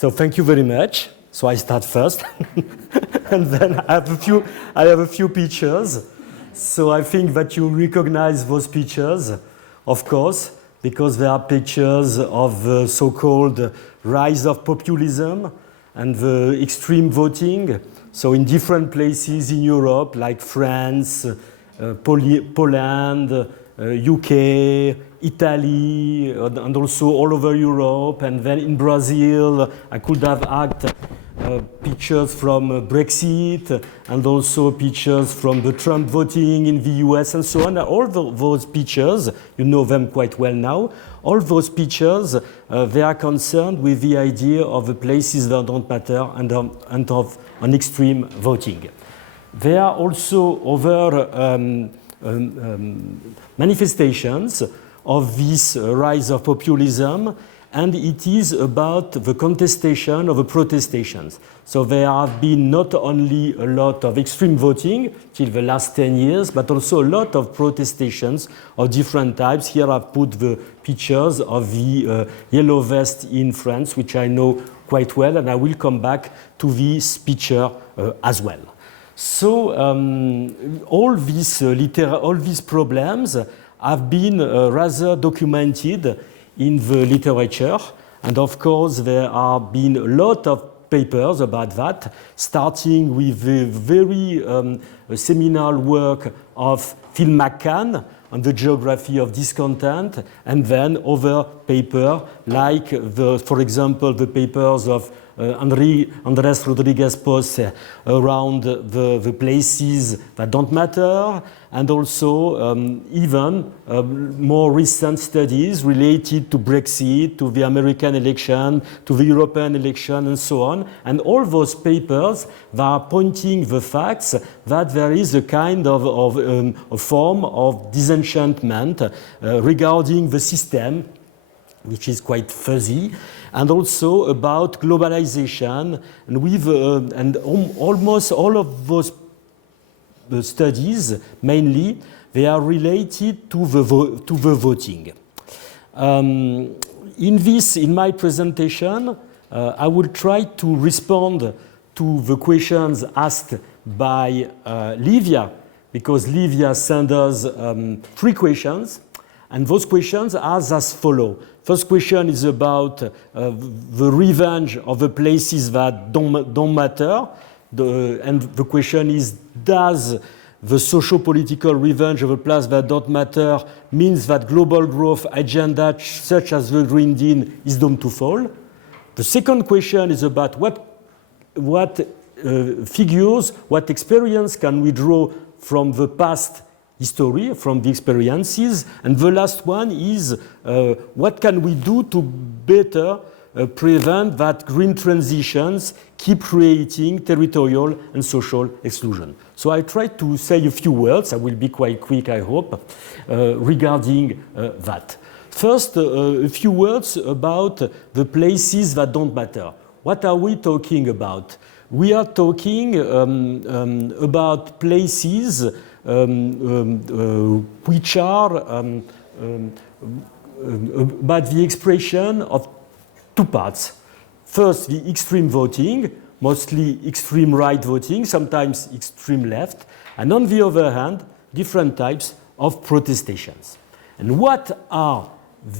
So thank you very much. So I start first, and then I have a few pictures. So I think that you recognize those pictures, of course, because they are pictures of the so-called rise of populism and the extreme voting. So in different places in Europe, like France, Poland, UK, Italy, and also all over Europe, and then in Brazil, I could have had pictures from Brexit, and also pictures from the Trump voting in the US, and so on. All those pictures, you know them quite well now, all those pictures, they are concerned with the idea of the places that don't matter and of an extreme voting. There are also other manifestations of this rise of populism, and it is about the contestation of the protestations. So there have been not only a lot of extreme voting till the last 10 years, but also a lot of protestations of different types. Here I've put the pictures of the yellow vest in France, which I know quite well, and I will come back to this picture as well. So all these problems have been rather documented in the literature, and of course there have been a lot of papers about that, starting with the very seminal work of Phil McCann on the geography of discontent, and then other papers like, for example, the papers of Andrés Rodriguez Pose around the places that don't matter, and also even more recent studies related to Brexit, to the American election, to the European election, and so on. And all those papers that are pointing the facts that there is a kind of a form of disenchantment regarding the system, which is quite fuzzy, and also about globalization, and almost all of those studies, mainly, they are related to the voting. In my presentation, I will try to respond to the questions asked by Livia, because Livia sent us 3 questions, and those questions are as follow. First question is about the revenge of the places that don't matter. And the question is, does the socio-political revenge of a place that don't matter means that global growth agenda such as the Green Deal is doomed to fall? The second question is about what figures, what experience can we draw from the past history, from the experiences? And the last one is, what can we do to better prevent that green transitions keep creating territorial and social exclusion? So I try to say a few words, I will be quite quick, I hope, regarding that. First, a few words about the places that don't matter. What are we talking about? We are talking about places which are about the expression of 2 parts. First, the extreme voting, mostly extreme right voting, sometimes extreme left, and on the other hand, different types of protestations. And what are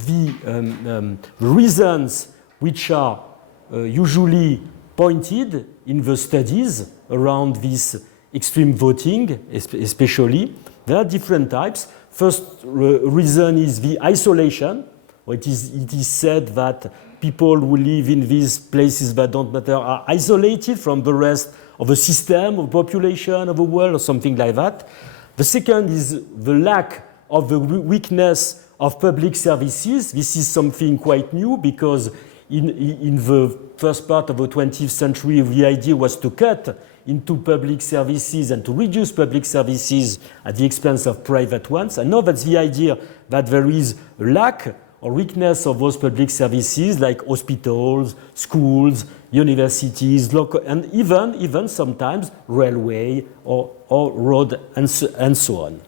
the reasons which are usually pointed in the studies around this extreme voting, especially? There are different types. First reason is the isolation. It is said that people who live in these places that don't matter are isolated from the rest of the system, of population, of the world, or something like that. The second is the lack of the weakness of public services. This is something quite new, because in the first part of the 20th century, the idea was to cut into public services and to reduce public services at the expense of private ones. And now that's the idea that there is a lack or weakness of those public services like hospitals, schools, universities, local, and even sometimes railway or road and so on.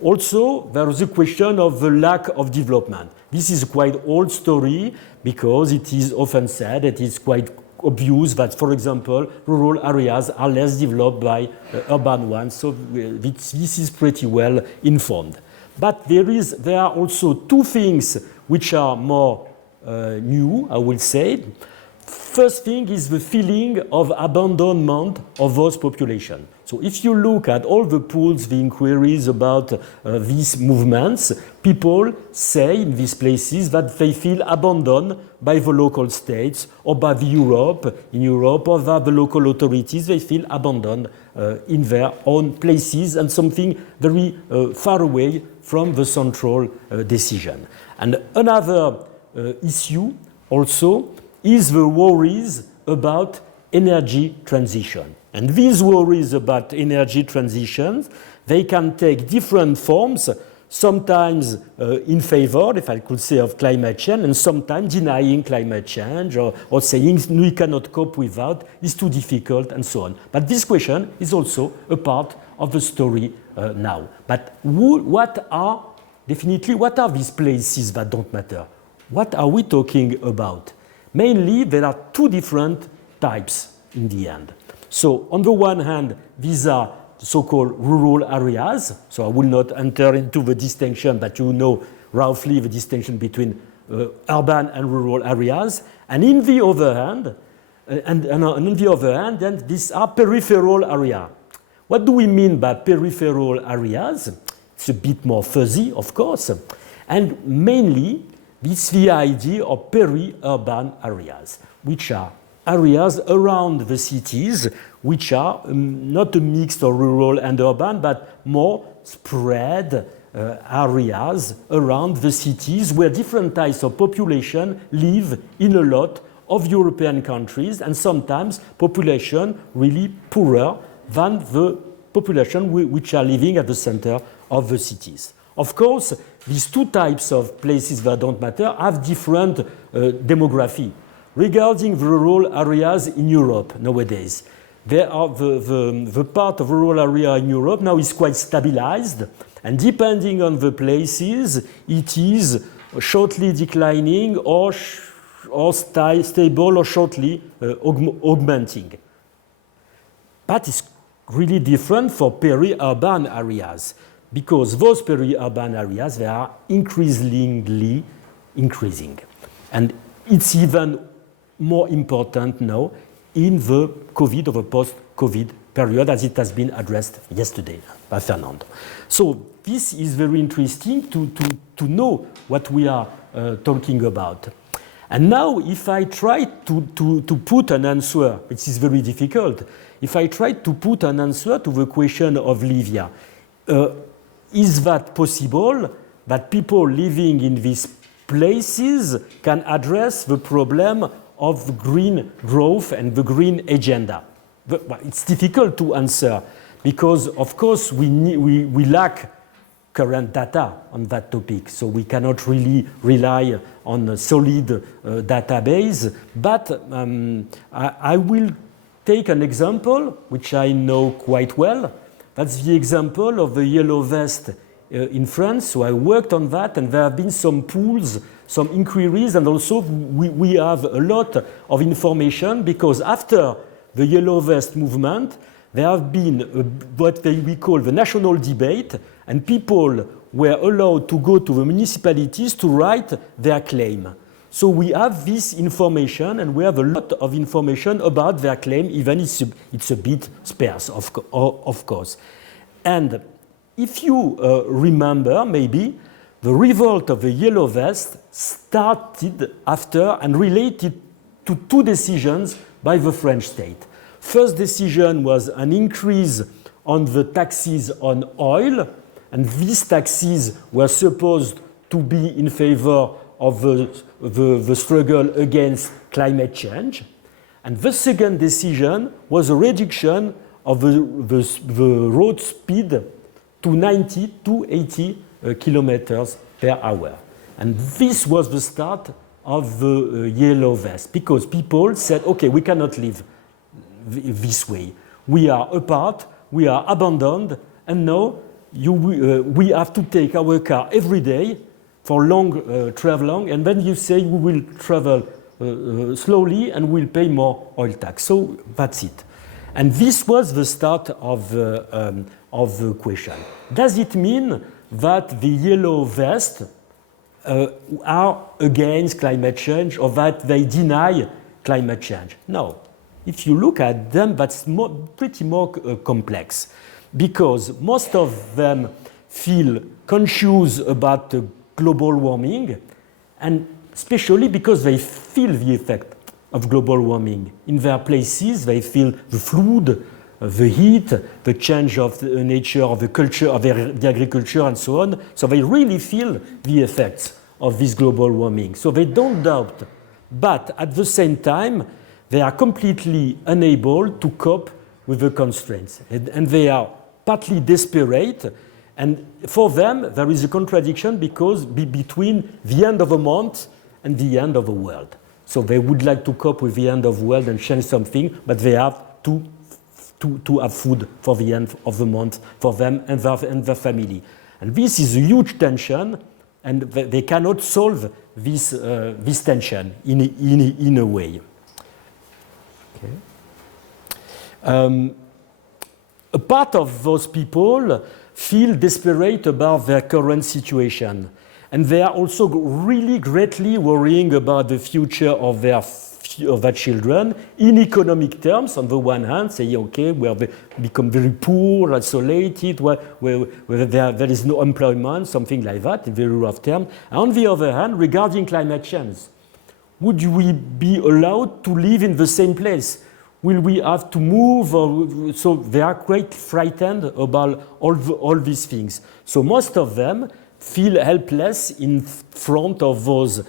Also, there is a question of the lack of development. This is a quite old story because it is often said that it's quite obvious that, for example, rural areas are less developed by urban ones, so this is pretty well informed. But there are also two things which are more new, I will say. First thing is the feeling of abandonment of those populations. So if you look at all the polls, the inquiries about these movements, people say in these places that they feel abandoned by the local states or by in Europe, or that the local authorities, they feel abandoned in their own places and something very far away from the central decision. And another issue also is the worries about energy transition. And these worries about energy transitions, they can take different forms, sometimes in favor, if I could say, of climate change, and sometimes denying climate change or saying we cannot cope without, it's too difficult, and so on. But this question is also a part of the story now. But what are these places that don't matter? What are we talking about? Mainly, there are two different types in the end. So, on the one hand, these are so-called rural areas. So, I will not enter into the distinction, but you know roughly the distinction between urban and rural areas. And in the other hand, then these are peripheral areas. What do we mean by peripheral areas? It's a bit more fuzzy, of course. And mainly, it's the idea of peri-urban areas, which are areas around the cities, which are not a mix of rural and urban, but more spread areas around the cities where different types of population live in a lot of European countries, and sometimes population really poorer than the population which are living at the center of the cities. Of course, these two types of places that don't matter have different demography. Regarding the rural areas in Europe nowadays, the part of rural area in Europe now is quite stabilized, and depending on the places, it is shortly declining or stable or shortly augmenting. But it's really different for peri-urban areas, because those peri-urban areas, they are increasingly increasing. And it's even more important now in the COVID or the post-COVID period, as it has been addressed yesterday by Fernando. So this is very interesting to know what we are talking about. And now, if I try to put an answer, which is very difficult, if I try to put an answer to the question of Livia, is that possible that people living in these places can address the problem of the green growth and the green agenda? It's difficult to answer because, of course, we lack current data on that topic, so we cannot really rely on a solid database. But I will take an example which I know quite well. That's the example of the yellow vest in France. So I worked on that, and there have been some polls, some inquiries, and also we have a lot of information because after the yellow vest movement, there have been what we call the national debate, and people were allowed to go to the municipalities to write their claim. So we have this information, and we have a lot of information about their claim, even it's a bit sparse, of course. And if you remember, maybe, the revolt of the Yellow Vest started after and related to two decisions by the French state. First decision was an increase on the taxes on oil, and these taxes were supposed to be in favor of the struggle against climate change. And the second decision was a reduction of the road speed to 90 to 80 kilometers per hour. And this was the start of the Yellow Vest, because people said, okay, we cannot live this way. We are apart, we are abandoned, and now we have to take our car every day for long travel, and then you say we will travel slowly and we'll pay more oil tax. So that's it. And this was the start of the question. Does it mean that the yellow vest are against climate change or that they deny climate change? No. If you look at them, that's pretty more complex, because most of them feel conscious about global warming, and especially because they feel the effect of global warming. In their places, they feel the flood, the heat, the change of the nature of the culture, of the agriculture, and so on. So they really feel the effects of this global warming. So they don't doubt. But at the same time, they are completely unable to cope with the constraints. And they are partly desperate. And for them, there is a contradiction between the end of a month and the end of the world. So they would like to cope with the end of the world and change something, but they have to have food for the end of the month for them and their family. And this is a huge tension, and they cannot solve this tension in a way. Okay. A part of those people feel desperate about their current situation. And they are also really greatly worrying about the future of their children in economic terms. On the one hand, say, okay, we have become very poor, isolated, where there is no employment, something like that, in very rough terms. And on the other hand, regarding climate change, would we be allowed to live in the same place? Will we have to move? So they are quite frightened about all these things. So most of them feel helpless in front of those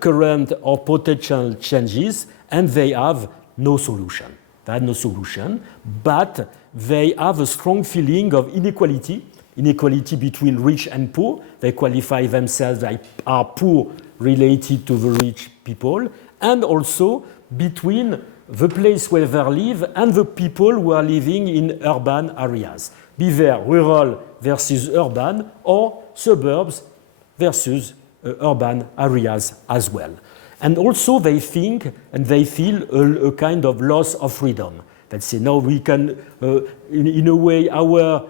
current or potential changes, and they have no solution. They have no solution, but they have a strong feeling of inequality between rich and poor. They qualify themselves as are poor related to the rich people, and also between the place where they live and the people who are living in urban areas, be they rural versus urban or suburbs versus urban areas as well. And also they think and they feel a kind of loss of freedom. They say, no, we can, in a way, our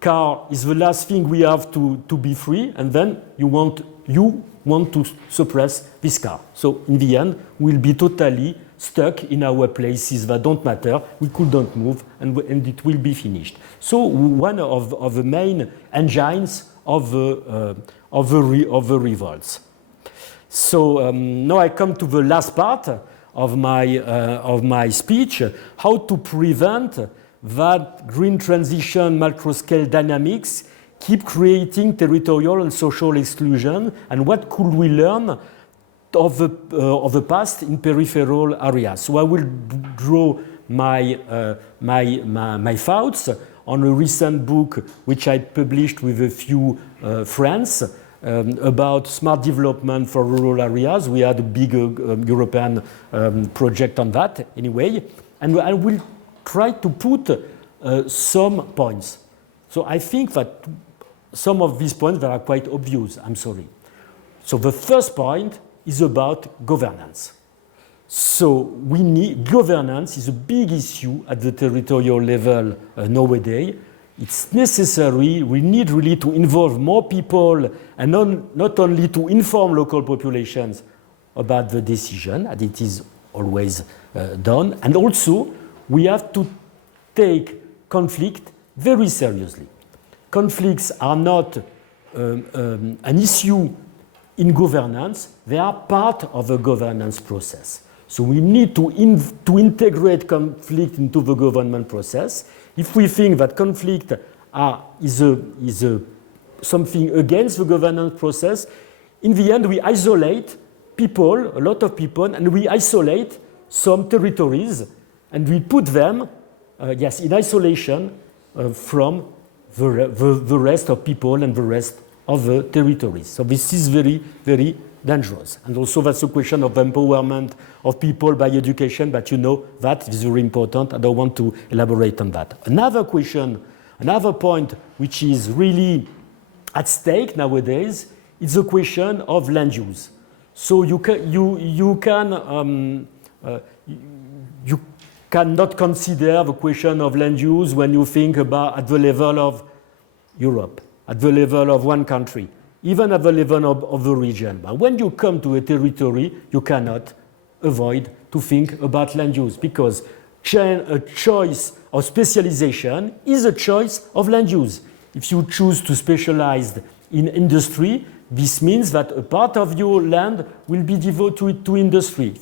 car is the last thing we have to be free, and then you want to suppress this car. So in the end, we'll be totally stuck in our places that don't matter, we couldn't move, and it will be finished. So one of the main engines of the revolts. So now I come to the last part of my speech, how to prevent that green transition macro-scale dynamics keep creating territorial and social exclusion, and what could we learn of the past in peripheral areas. So I will draw my thoughts on a recent book which I published with a few friends about smart development for rural areas. We had a big European project on that anyway, and I will try to put some points. So I think that some of these points that are quite obvious, I'm sorry. So the first point is about governance. So we need governance is a big issue at the territorial level nowadays. It's necessary, we need really to involve more people and not only to inform local populations about the decision, and it is always done, and also we have to take conflict very seriously. Conflicts are not an issue in governance, they are part of the governance process. So we need to integrate conflict into the government process. If we think that conflict is something against the governance process, in the end we isolate people, a lot of people, and we isolate some territories, and we put them, in isolation from the rest of people and the rest of the territories. So this is very, very dangerous. And also that's a question of empowerment of people by education, but you know that is very important. I don't want to elaborate on that. Another question, another point which is really at stake nowadays it's a question of land use. So you cannot consider the question of land use when you think about at the level of Europe, at the level of one country, even at the level of the region. But when you come to a territory, you cannot avoid to think about land use, because a choice of specialization is a choice of land use. If you choose to specialize in industry, this means that a part of your land will be devoted to industry.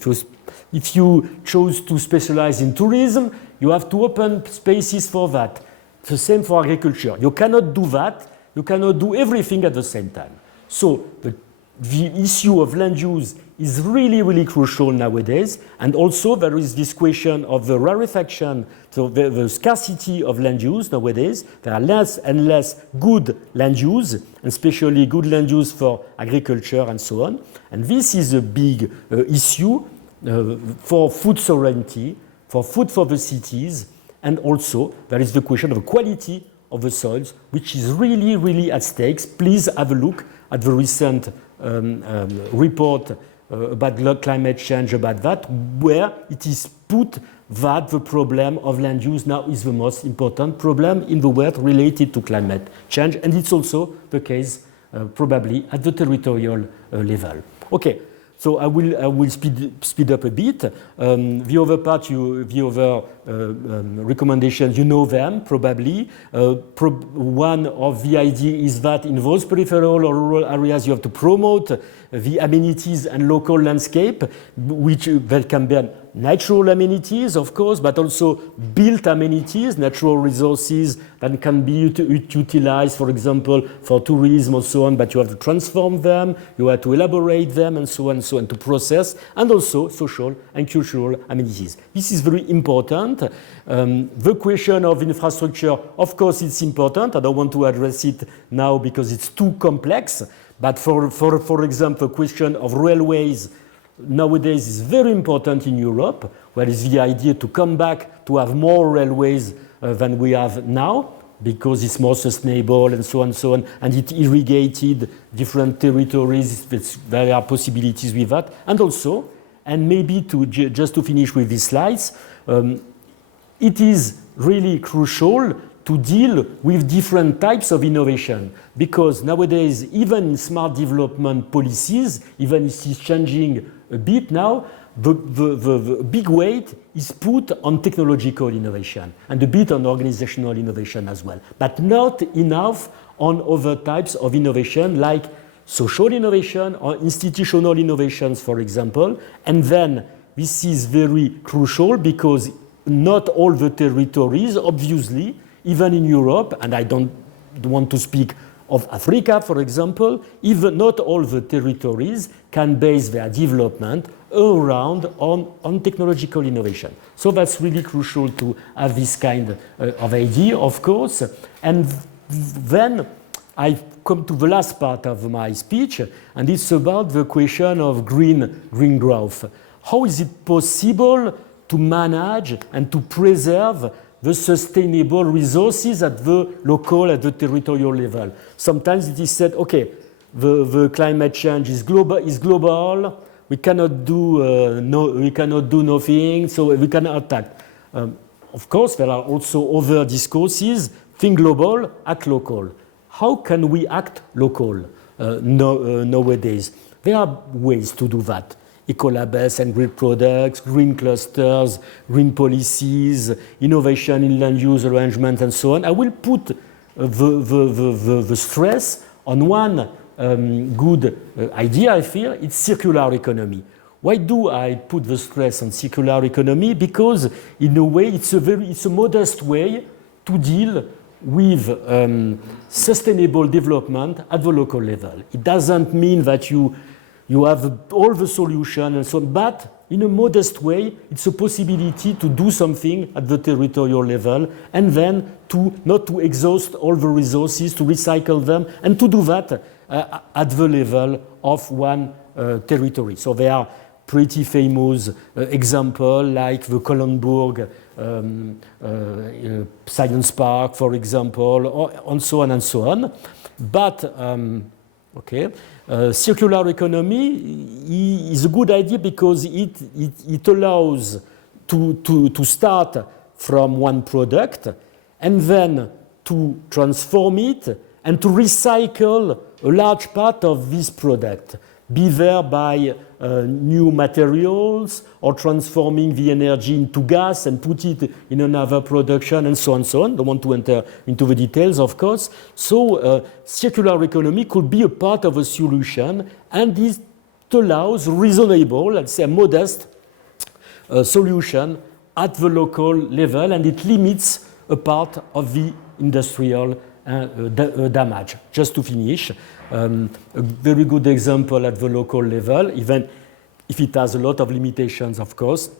If you choose to specialize in tourism, you have to open spaces for that. It's the same for agriculture. You cannot do that. You cannot do everything at the same time. So the issue of land use is really, really crucial nowadays. And also there is this question of the rarefaction, so the scarcity of land use nowadays. There are less and less good land use, especially good land use for agriculture and so on. And this is a big issue for food sovereignty, for food for the cities, and also there is the question of the quality of the soils, which is really, really at stake. Please have a look at the recent report about climate change, about that, where it is put that the problem of land use now is the most important problem in the world related to climate change, and it's also the case probably at the territorial level. Okay. So I will speed up a bit. The other part, the other recommendations, you know them probably. One of the ideas is that in those peripheral or rural areas, you have to promote the amenities and local landscape, which that can be natural amenities, of course, but also built amenities, natural resources that can be utilized, for example, for tourism or so on, but you have to transform them, you have to elaborate them, and so on, to process, and also social and cultural amenities. This is very important. The question of infrastructure, of course, it's important. I don't want to address it now because it's too complex, but for example, the question of railways nowadays is very important in Europe, where is the idea to come back to have more railways than we have now, because it's more sustainable and so on, and it irrigated different territories. There are possibilities with that. And also, and maybe just to finish with these slides, it is really crucial to deal with different types of innovation, because nowadays, even in smart development policies, even if it's changing a bit now, the big weight is put on technological innovation and a bit on organizational innovation as well, but not enough on other types of innovation like social innovation or institutional innovations, for example. And then this is very crucial because not all the territories, obviously, even in Europe, and I don't want to speak of Africa, for example, even not all the territories can base their development around on technological innovation. So that's really crucial to have this kind of idea, of course. And then I come to the last part of my speech, and it's about the question of green growth. How is it possible to manage and to preserve the sustainable resources at the local, at the territorial level? Sometimes it is said, okay, the climate change is global. We cannot do nothing, so we cannot act. Of course, there are also other discourses. Think global, act local. How can we act local nowadays? There are ways to do that. Ecolabels and green products, green clusters, green policies, innovation in land use arrangement, and so on. I will put the stress on one good idea, I feel. It's circular economy. Why do I put the stress on circular economy? Because in a way it's a modest way to deal with sustainable development at the local level. It doesn't mean that you have all the solution and so on, but in a modest way, it's a possibility to do something at the territorial level, and then not to exhaust all the resources, to recycle them, and to do that at the level of one territory. So there are pretty famous examples like the Colombourg Science Park, for example, and so on and so on. But Okay, circular economy is a good idea because it allows to start from one product and then to transform it and to recycle a large part of this product, be there by new materials or transforming the energy into gas and put it in another production and so on and so on. Don't want to enter into the details, of course. So circular economy could be a part of a solution, and it allows reasonable, let's say modest solution at the local level, and it limits a part of the industrial damage. Just to finish, a very good example at the local level, even if it has a lot of limitations, of course,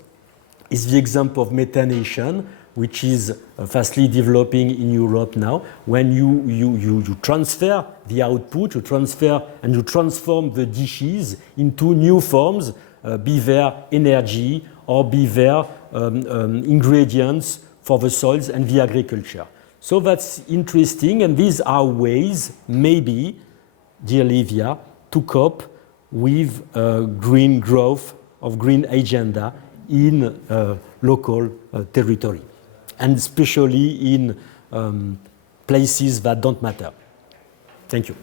is the example of methanation, which is fastly developing in Europe now. When you transfer the output, you transfer and you transform the dishes into new forms, be there energy or be there ingredients for the soils and the agriculture. So that's interesting, and these are ways, maybe, dear Livia, to cope with green growth of green agenda in local territory, and especially in places that don't matter. Thank you.